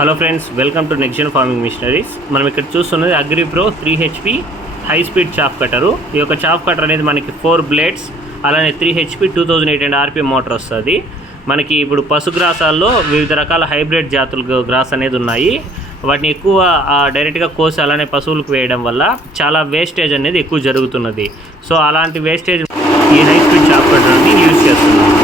Hello friends, welcome to NexGen farming machineries. మనం ఇక్కడ చూస్తున్నది AGRI Pro 3hp high speed chaff cutter. ఈ యొక్క చాఫ్ కటర్ అనేది మనకి 4 బ్లేడ్స్, అలానే 3hp 2800 RPM మోటార్ వస్తుంది. మనకి ఇప్పుడు పశుగ్రాసాల్లో వివిధ రకాల హైబ్రిడ్ జాతుల గ్రాస్ అనేది ఉన్నాయి. వాటిని ఎక్కువ డైరెక్ట్గా కోసి అలానే పశువులకు వేయడం వల్ల చాలా వేస్టేజ్ అనేది ఎక్కువ జరుగుతున్నది. సో అలాంటి వేస్టేజ్ ఈ హై స్పీడ్ చాఫ్ కట్టర్ని యూజ్ చేస్తున్నాం.